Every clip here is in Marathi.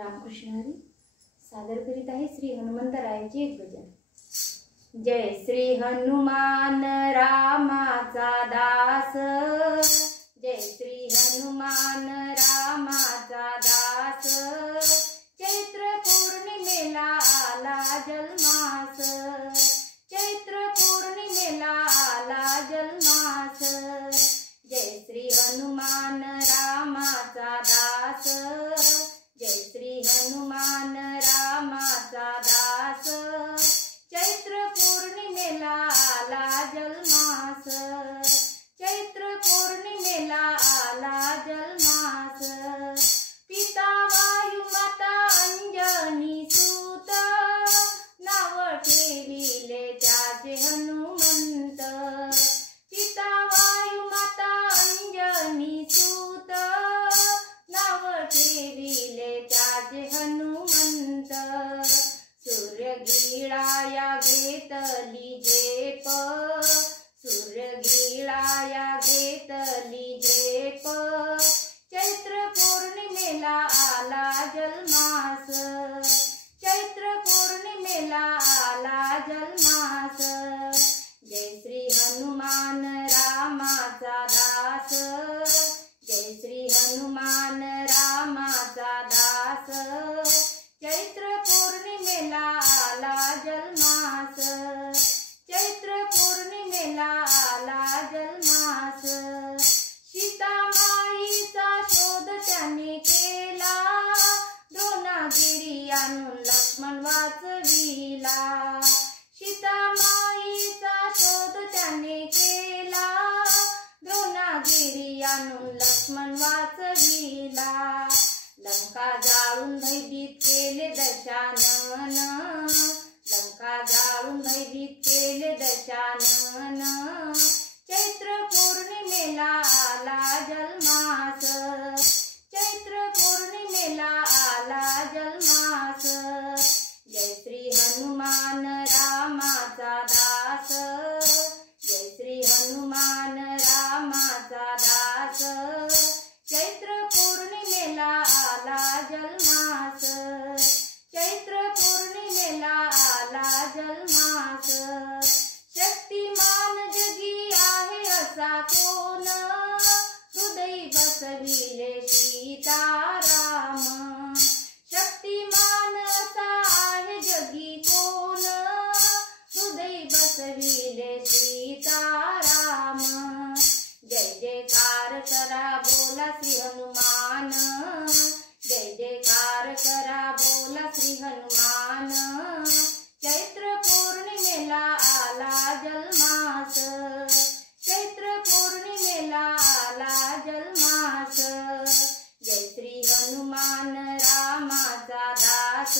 रामकृष्ण हरी सादर करीत आहे श्री हनुमंतरायाचे एक भजन। जय श्री हनुमान रामाचा दास, जय श्री हनुमान रामाचा दास। चैत्र पौर्णिमेला आला जन्मास, चैत्र पौर्णिमेला आला जन्मास। जय श्री हनुमान रामाचा दास, जय श्री हनुमान रामाचा दास। चैत्र पौर्णिमेला आला जन्मास, चैत्र पौर्णिमेला आला जन्मास। पिता वायू माता अंजनी सूत, नाव ठेविले त्याचे हनुमंत। पिता वायू माता अंजनी सूत, नाव ठेविले त्याचे हनुमंत। सूर्य गिळाया घेतली झेप, सूर्य गिळाया घेतली झेप। चैत्र पौर्णिमेला आला जन्मास, चैत्र पौर्णिमेला आला जन्मास। जय श्री हनुमान रामाचा दास, जय श्री हनुमान रामाचा दास। चैत्र पौर्णिमेला आला जन्मास, चैत्र पौर्णिमेला आला जन्मास। सीतामाईचा शोध त्याने केला, द्रोणागिरी आणून लक्ष्मण वाचविला। सीतामाईचा शोध त्याने केला, द्रोणागिरी आणून लक्ष्मण वाचविला। लंका जाळून भयभीत केले दशानन, लंका जाळून भयभीत केले दशानन। चैत्र पौर्णिमेला आला जन्मास, चैत्र पौर्णिमेला आला जन्मास। जय श्री हनुमान रामाचा दास, जय श्री हनुमान रामाचा दास। चैत्र पौर्णिमेला आला जन्मास, चैत्र पौर्णिमेला आला जन्मास। शक्तिमान जगी आहे असा कोण, हृदयी बसविले सीताराम। शक्तिमान असा आहे जगी कोण, हृदयी बसविले सीताराम। जय जयकार करा बोला श्री हनुमान, जय जयकार करा बोला श्री हनुमान। चैत्र पौर्णिमेला आला जन्मास, चैत्र पौर्णिमेला आला जन्मास। जय श्री हनुमान रामाचा दास,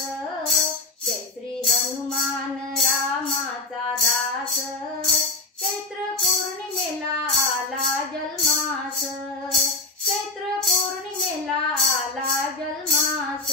जय श्री हनुमान रामाचा दास। चैत्र पौर्णिमेला आला जन्मास, चैत्र पौर्णिमेला आला जन्मास।